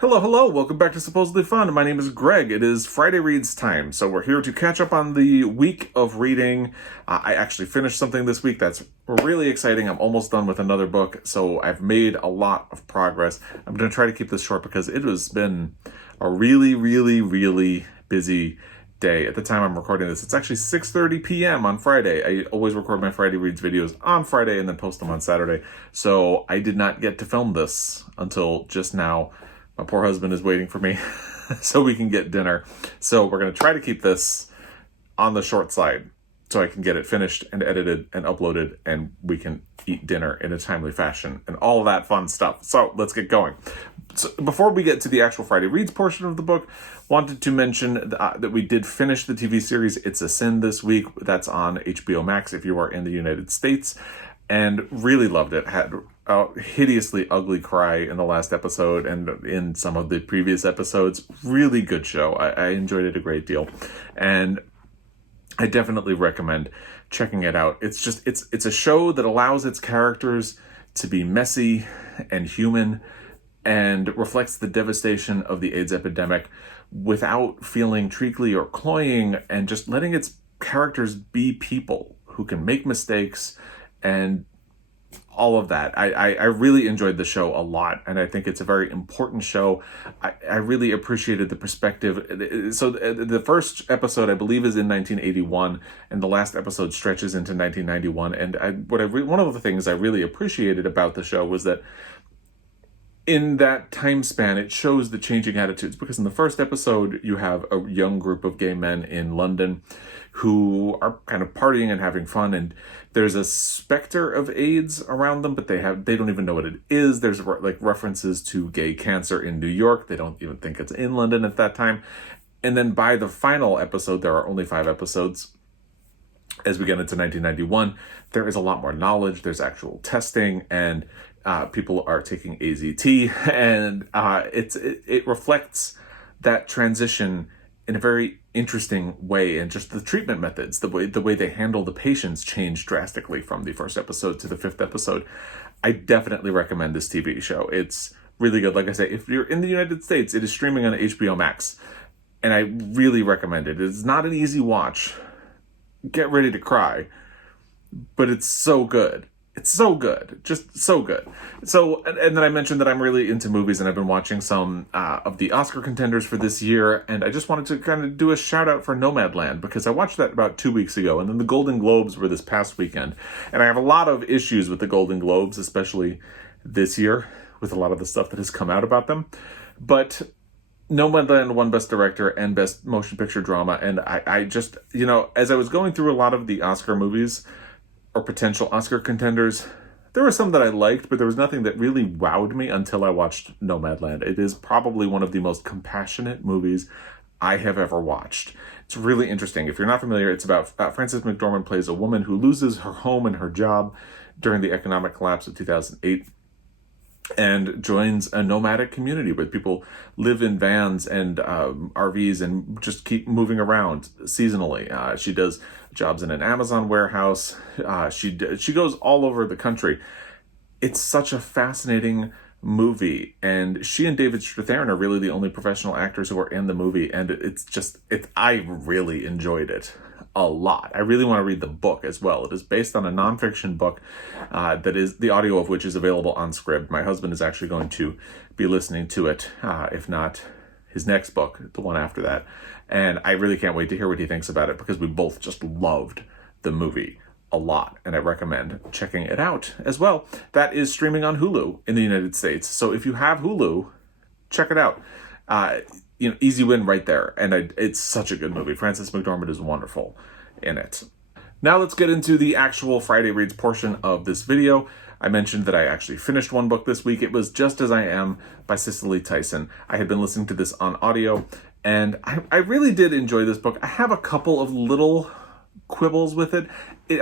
Hello, hello, welcome back to Supposedly Fun. My name is Greg. It is Friday Reads time, so we're here to catch up on the week of reading. I actually finished something this week that's really exciting. I'm almost done with another book, so I've made a lot of progress. I'm going to try to keep this short because it has been a really busy day. At the time I'm recording this, it's actually 6:30 p.m. on Friday. I always record my Friday Reads videos on Friday and then post them on Saturday, so I did not get to film this until just now. My poor husband is waiting for me so we can get dinner. So we're going to try to keep this on the short side so I can get it finished and edited and uploaded and we can eat dinner in a timely fashion and all that fun stuff. So let's get going. So before we get to the actual Friday Reads portion of the book, wanted to mention that we did finish the TV series It's a Sin this week. That's on HBO Max if you are in the United States, and really loved it. Had a hideously ugly cry in the last episode and in some of the previous episodes. Really good show. I enjoyed it a great deal, and I definitely recommend checking it out. It's a show that allows its characters to be messy and human and reflects the devastation of the AIDS epidemic without feeling treacly or cloying, and just letting its characters be people who can make mistakes and all of that. I really enjoyed the show a lot, and I think it's a very important show. I really appreciated the perspective. So the first episode, I believe, is in 1981, and the last episode stretches into 1991. And one of the things I really appreciated about the show was that in that time span, it shows the changing attitudes, because in the first episode, you have a young group of gay men in London who are kind of partying and having fun, and there's a specter of AIDS around them, but they don't even know what it is. There's like references to gay cancer in New York. They don't even think it's in London at that time. And then by the final episode, there are only 5 episodes. As we get into 1991, there is a lot more knowledge. There's actual testing, and people are taking AZT, and it reflects that transition in a very interesting way, and just the treatment methods, the way they handle the patients changed drastically from the first episode to the 5th episode. I definitely recommend this TV show. It's really good. Like I say, if you're in the United States, it is streaming on HBO Max, and I really recommend it. It's not an easy watch. Get ready to cry, but it's so good. It's so good. Just so good. So, and then I mentioned that I'm really into movies, and I've been watching some of the Oscar contenders for this year, and I just wanted to kind of do a shout out for Nomadland, because I watched that about 2 weeks ago, and then the Golden Globes were this past weekend, and I have a lot of issues with the Golden Globes, especially this year, with a lot of the stuff that has come out about them, but Nomadland won Best Director and Best Motion Picture Drama, and I just, as I was going through a lot of the Oscar movies, or potential Oscar contenders, there were some that I liked, but there was nothing that really wowed me until I watched Nomadland. It is probably one of the most compassionate movies I have ever watched. It's really interesting. If you're not familiar, it's about Frances McDormand plays a woman who loses her home and her job during the economic collapse of 2008. And joins a nomadic community where people live in vans and RVs and just keep moving around seasonally. She does jobs in an Amazon warehouse. She goes all over the country. It's such a fascinating movie, and she and David Strathairn are really the only professional actors who are in the movie, and I really enjoyed it a lot. I really want to read the book as well. It is based on a nonfiction book that is the audio of which is available on Scribd. My husband is actually going to be listening to it, if not his next book, the one after that. And I really can't wait to hear what he thinks about it, because we both just loved the movie a lot, and I recommend checking it out as well. That is streaming on Hulu in the United States. So if you have Hulu, check it out. Easy win right there. And it's such a good movie. Frances McDormand is wonderful in it. Now let's get into the actual Friday Reads portion of this video. I mentioned that I actually finished one book this week. It was Just As I Am by Cicely Tyson. I had been listening to this on audio, and I really did enjoy this book. I have a couple of little quibbles with it.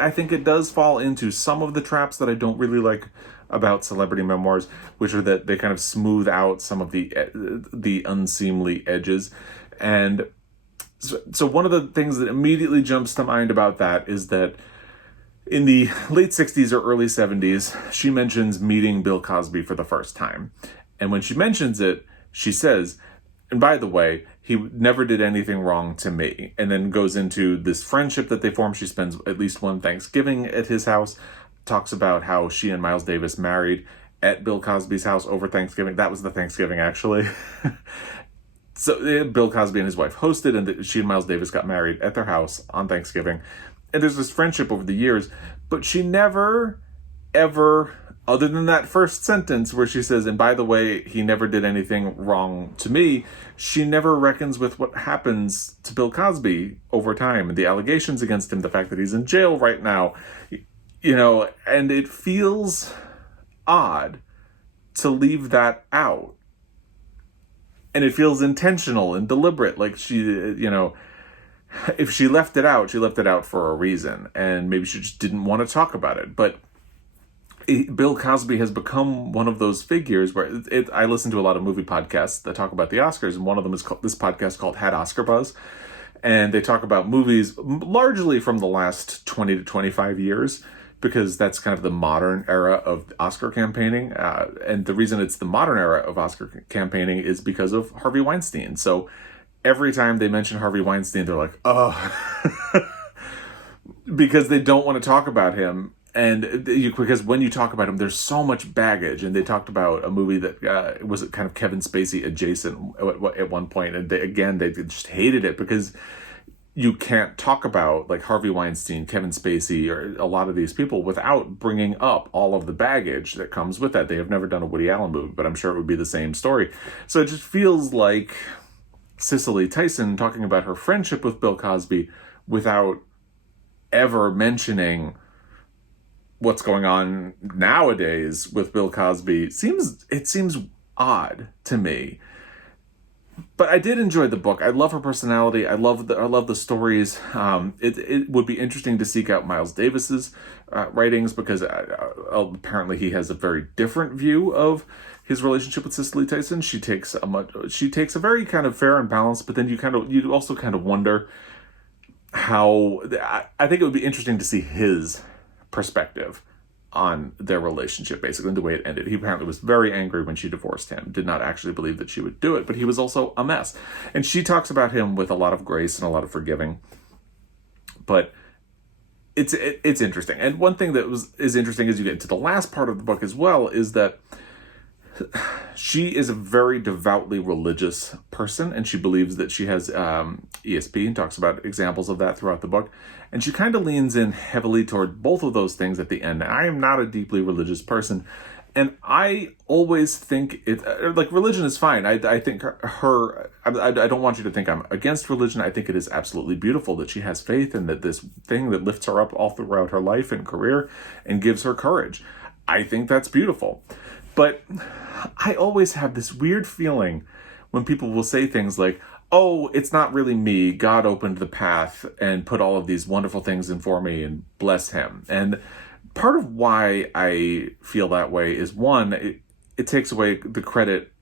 I think it does fall into some of the traps that I don't really like about celebrity memoirs, which are that they kind of smooth out some of the unseemly edges. And so one of the things that immediately jumps to mind about that is that in the late 60s or early 70s, she mentions meeting Bill Cosby for the first time. And when she mentions it, she says, and by the way, he never did anything wrong to me. And then goes into this friendship that they form. She spends at least one Thanksgiving at his house, talks about how she and Miles Davis married at Bill Cosby's house over Thanksgiving. That was the Thanksgiving, actually. So Bill Cosby and his wife hosted, and she and Miles Davis got married at their house on Thanksgiving. And there's this friendship over the years, but she never, ever, other than that first sentence where she says, and by the way, he never did anything wrong to me, she never reckons with what happens to Bill Cosby over time and the allegations against him, the fact that he's in jail right now, and it feels odd to leave that out. And it feels intentional and deliberate, like she, if she left it out, she left it out for a reason, and maybe she just didn't want to talk about it. But Bill Cosby has become one of those figures where I listen to a lot of movie podcasts that talk about the Oscars, and one of them is this podcast called Had Oscar Buzz, and they talk about movies largely from the last 20 to 25 years, because that's kind of the modern era of Oscar campaigning. And the reason it's the modern era of Oscar campaigning is because of Harvey Weinstein. So every time they mention Harvey Weinstein, they're like, oh, because they don't want to talk about him. And because when you talk about him, there's so much baggage. And they talked about a movie that was kind of Kevin Spacey adjacent at one point. And they just hated it because you can't talk about like Harvey Weinstein, Kevin Spacey, or a lot of these people without bringing up all of the baggage that comes with that. They have never done a Woody Allen movie, but I'm sure it would be the same story. So it just feels like Cicely Tyson talking about her friendship with Bill Cosby without ever mentioning what's going on nowadays with Bill Cosby seems odd to me. But I did enjoy the book. I love her personality. I love the stories. It would be interesting to seek out Miles Davis's writings, because apparently he has a very different view of his relationship with Cicely Tyson. She takes a very kind of fair and balanced, but then you also kind of wonder how. I think it would be interesting to see his perspective on their relationship, basically, and the way it ended. He apparently was very angry when she divorced him, did not actually believe that she would do it, but he was also a mess. And she talks about him with a lot of grace and a lot of forgiving. But it's interesting. And one thing that is interesting as you get into the last part of the book as well is that she is a very devoutly religious person, and she believes that she has ESP, and talks about examples of that throughout the book. And she kind of leans in heavily toward both of those things at the end. I am not a deeply religious person, and I always think like religion is fine. I think I don't want you to think I'm against religion. I think it is absolutely beautiful that she has faith, and that this thing that lifts her up all throughout her life and career and gives her courage. I think that's beautiful. But I always have this weird feeling when people will say things like, oh, it's not really me. God opened the path and put all of these wonderful things in for me, and bless him. And part of why I feel that way is, one, it takes away the credit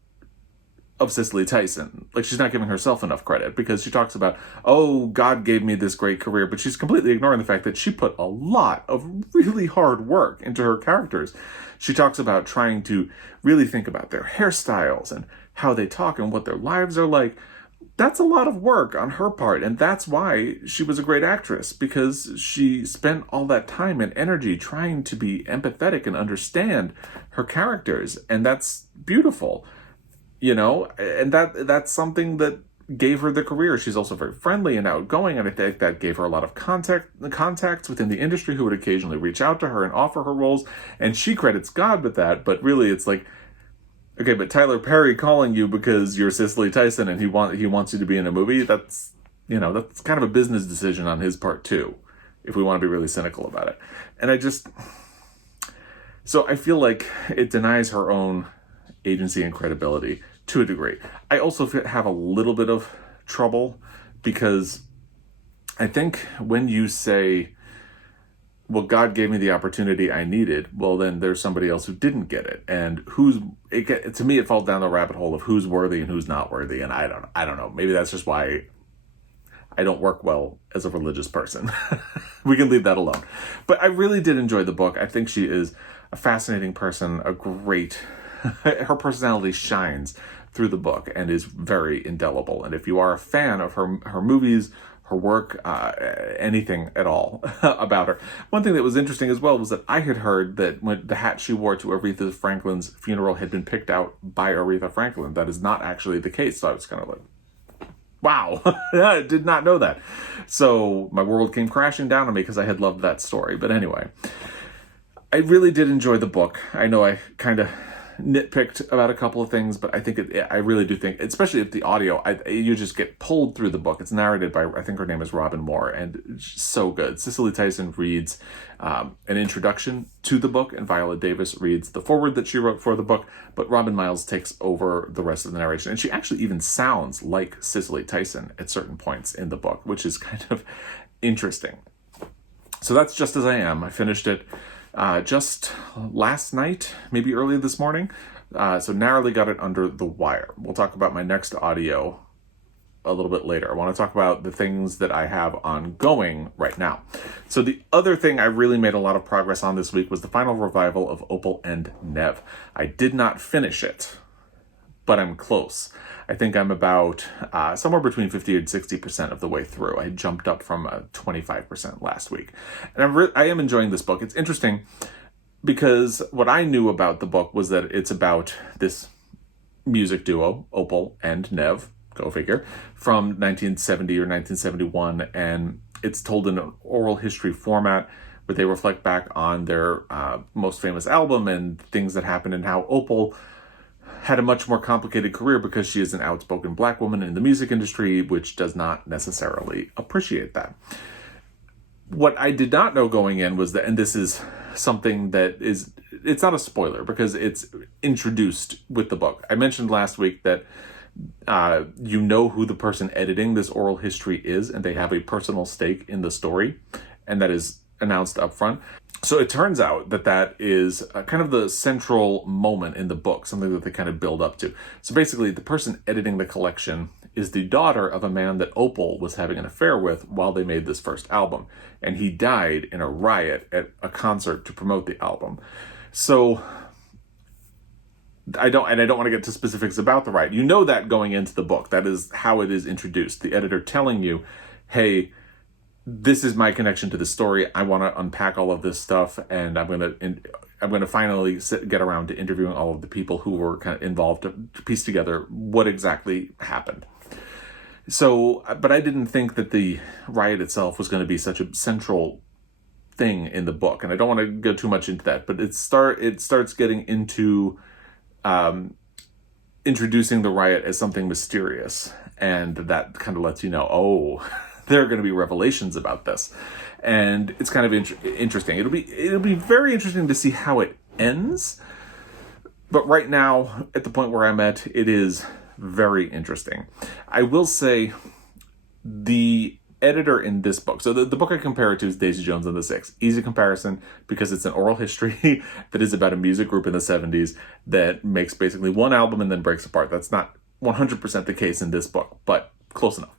of Cicely Tyson. Like, she's not giving herself enough credit, because she talks about, oh, God gave me this great career, but she's completely ignoring the fact that she put a lot of really hard work into her characters. She talks about trying to really think about their hairstyles and how they talk and what their lives are like. That's a lot of work on her part, and that's why she was a great actress, because she spent all that time and energy trying to be empathetic and understand her characters, and that's beautiful, and that's something that gave her the career. She's also very friendly and outgoing, and I think that gave her a lot of contacts within the industry who would occasionally reach out to her and offer her roles, and she credits God with that. But really, it's like, okay, but Tyler Perry calling you because you're Cicely Tyson and he wants you to be in a movie, that's kind of a business decision on his part too, if we want to be really cynical about it. And so I feel like it denies her own agency and credibility to a degree. I also have a little bit of trouble, because I think when you say, well, God gave me the opportunity I needed, well, then there's somebody else who didn't get it. And to me, it falls down the rabbit hole of who's worthy and who's not worthy. And I don't know. Maybe that's just why I don't work well as a religious person. We can leave that alone. But I really did enjoy the book. I think she is a fascinating person, her personality shines through the book and is very indelible. And if you are a fan of her movies, her work, anything at all about her. One thing that was interesting as well was that I had heard that when the hat she wore to Aretha Franklin's funeral had been picked out by Aretha Franklin. That is not actually the case. So I was kind of like, wow, I did not know that. So my world came crashing down on me because I had loved that story. But anyway, I really did enjoy the book. I know I kind of nitpicked about a couple of things, but I think I really do think, especially if the audio, you just get pulled through the book. It's narrated by, I think her name is Robin Moore, and it's so good. Cicely Tyson reads an introduction to the book, and Viola Davis reads the foreword that she wrote for the book, but Robin Miles takes over the rest of the narration, and she actually even sounds like Cicely Tyson at certain points in the book, which is kind of interesting. So that's Just As I Am. I finished it just last night, maybe early this morning. So narrowly got it under the wire. We'll talk about my next audio a little bit later. I want to talk about the things that I have ongoing right now. So the other thing I really made a lot of progress on this week was the final revival of Opal and Nev. I did not finish it, but I'm close. I think I'm about somewhere between 50 and 60% of the way through. I jumped up from 25% last week. And I am enjoying this book. It's interesting because what I knew about the book was that it's about this music duo, Opal and Nev, go figure, from 1970 or 1971. And it's told in an oral history format where they reflect back on their most famous album and things that happened and how Opal had a much more complicated career because she is an outspoken black woman in the music industry, which does not necessarily appreciate that. What I did not know going in was that, and this is something that is, it's not a spoiler because it's introduced with the book. I mentioned last week that you know who the person editing this oral history is, and they have a personal stake in the story, and that is announced up front. So it turns out that that is kind of the central moment in the book, something that they kind of build up to. So basically, the person editing the collection is the daughter of a man that Opal was having an affair with while they made this first album. And he died in a riot at a concert to promote the album. So I don't want to get to specifics about the riot. You know that going into the book. That is how it is introduced. The editor telling you, hey, this is my connection to the story. I want to unpack all of this stuff, and I'm going to finally get around to interviewing all of the people who were kind of involved to piece together what exactly happened. So, but I didn't think that the riot itself was going to be such a central thing in the book, and I don't want to go too much into that. But it starts getting into introducing the riot as something mysterious, and that kind of lets you know, oh, there are going to be revelations about this, and it's kind of interesting. It'll be very interesting to see how it ends. But right now, at the point where I'm at, it is very interesting. I will say the editor in this book, so the book I compare it to is Daisy Jones and the Six. Easy comparison because it's an oral history that is about a music group in the 70s that makes basically one album and then breaks apart. That's not 100% the case in this book, but close enough.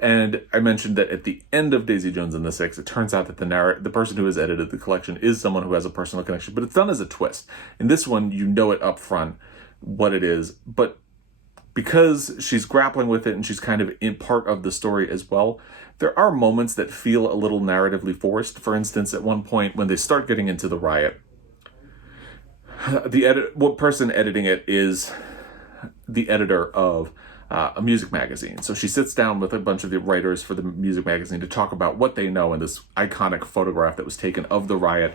And I mentioned that at the end of Daisy Jones and the Six, it turns out that the person who has edited the collection is someone who has a personal connection, but it's done as a twist. In this one, you know it up front what it is, but because she's grappling with it and she's kind of in part of the story as well, there are moments that feel a little narratively forced. For instance, at one point when they start getting into the riot, what person editing it is the editor of a music magazine. So she sits down with a bunch of the writers for the music magazine to talk about what they know in this iconic photograph that was taken of the riot.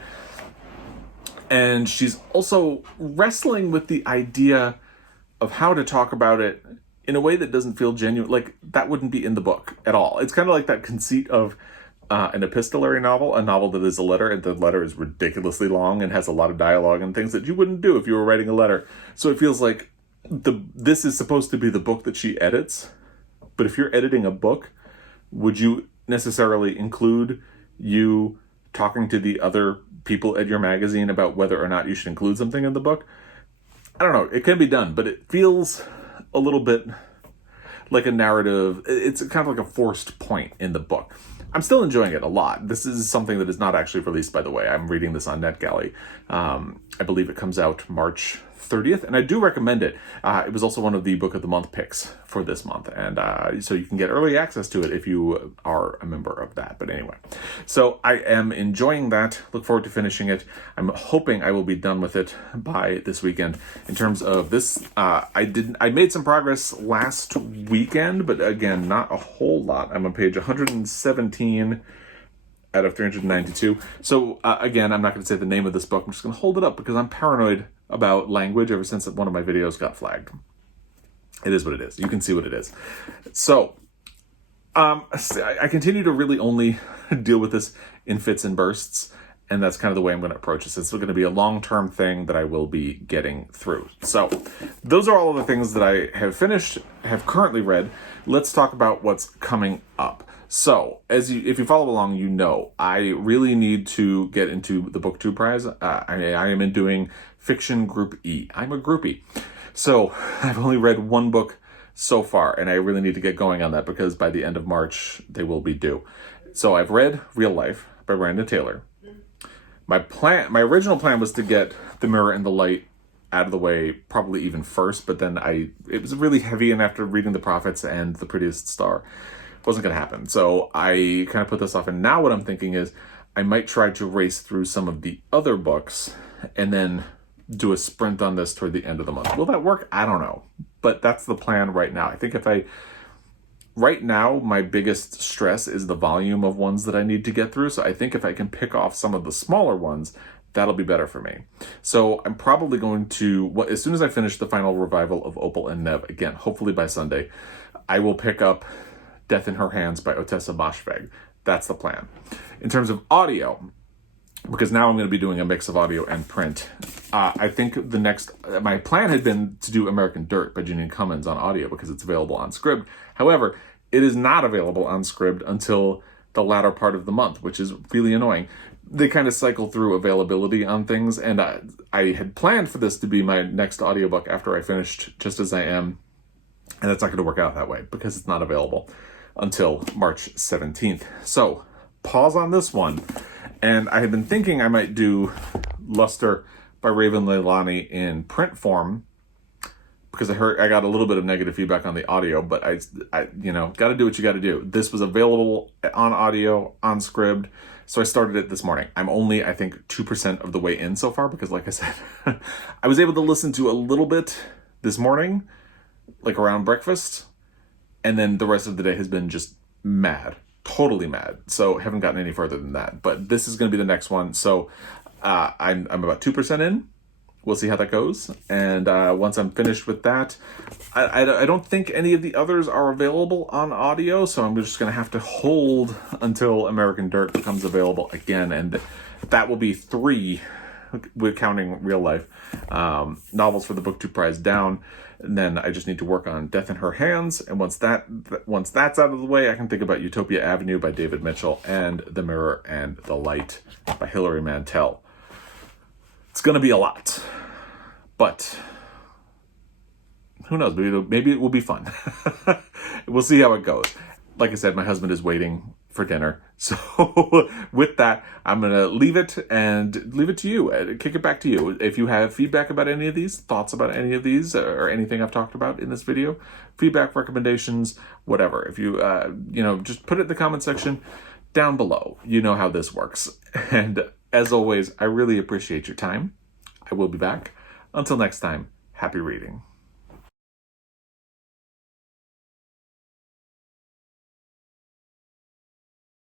And she's also wrestling with the idea of how to talk about it in a way that doesn't feel genuine. Like, that wouldn't be in the book at all. It's kind of like that conceit of an epistolary novel, a novel that is a letter, and the letter is ridiculously long and has a lot of dialogue and things that you wouldn't do if you were writing a letter. So it feels like this is supposed to be the book that she edits, but if you're editing a book, would you necessarily include you talking to the other people at your magazine about whether or not you should include something in the book? I don't know. It can be done, but it feels a little bit like a narrative. It's kind of like a forced point in the book. I'm still enjoying it a lot. This is something that is not actually released, by the way. I'm reading this on NetGalley. I believe it comes out March 30th, and I do recommend it. It was also one of the Book of the Month picks for this month, and so you can get early access to it if you are a member of that. But anyway, so I am enjoying that. Look forward to finishing it. I'm hoping I will be done with it by this weekend. In terms of this, I made some progress last weekend, but again, not a whole lot. I'm on page 117 out of 392. So again, I'm not going to say the name of this book. I'm just going to hold it up because I'm paranoid about language ever since one of my videos got flagged. It is what it is. You can see what it is. So I continue to really only deal with this in fits and bursts, and that's kind of the way I'm going to approach this. It's going to be a long-term thing that I will be getting through. So those are all of the things that I have finished, have currently read. Let's talk about what's coming up. So, if you follow along, you know, I really need to get into the BookTube prize. I am doing Fiction Group E. I'm a groupie. So, I've only read one book so far, and I really need to get going on that because by the end of March, they will be due. So, I've read Real Life by Brandon Taylor. My original plan was to get The Mirror and the Light out of the way, probably even first, but then it was really heavy, and after reading The Prophets and The Prettiest Star, wasn't going to happen. So I kind of put this off, and now what I'm thinking is I might try to race through some of the other books and then do a sprint on this toward the end of the month. Will that work? I don't know, but that's the plan right now. I think right now, my biggest stress is the volume of ones that I need to get through. So I think if I can pick off some of the smaller ones, that'll be better for me. So I'm probably going to, as soon as I finish the final revival of Opal and Neb, again, hopefully by Sunday, I will pick up Death in Her Hands by Ottessa Moshfegh. That's the plan. In terms of audio, because now I'm going to be doing a mix of audio and print, I think my plan had been to do American Dirt by Jeanine Cummins on audio because it's available on Scribd. However, it is not available on Scribd until the latter part of the month, which is really annoying. They kind of cycle through availability on things, and I had planned for this to be my next audiobook after I finished Just As I Am, and that's not going to work out that way because it's not available until March 17th. So, pause on this one. And I had been thinking I might do Luster by Raven Leilani in print form because I got a little bit of negative feedback on the audio, but I got to do what you got to do. This was available on audio on Scribd, so I started it this morning. I'm only, I think, 2% of the way in so far because, like I said, I was able to listen to a little bit this morning, like around breakfast, and then the rest of the day has been just mad, totally mad. So haven't gotten any further than that. But this is going to be the next one. So I'm about 2% in. We'll see how that goes. And once I'm finished with that, I don't think any of the others are available on audio. So I'm just going to have to hold until American Dirt becomes available again. And that will be 3, with counting Real Life, novels for the BookTube prize down. And then I just need to work on Death in Her Hands. And once that's out of the way, I can think about Utopia Avenue by David Mitchell and The Mirror and the Light by Hilary Mantel. It's going to be a lot, but who knows? Maybe it will be fun. We'll see how it goes. Like I said, my husband is waiting for dinner. So with that, I'm going to leave it to you. Kick it back to you. If you have feedback about any of these, thoughts about any of these, or anything I've talked about in this video, feedback, recommendations, whatever. If you, just put it in the comment section down below. You know how this works. And as always, I really appreciate your time. I will be back. Until next time, happy reading.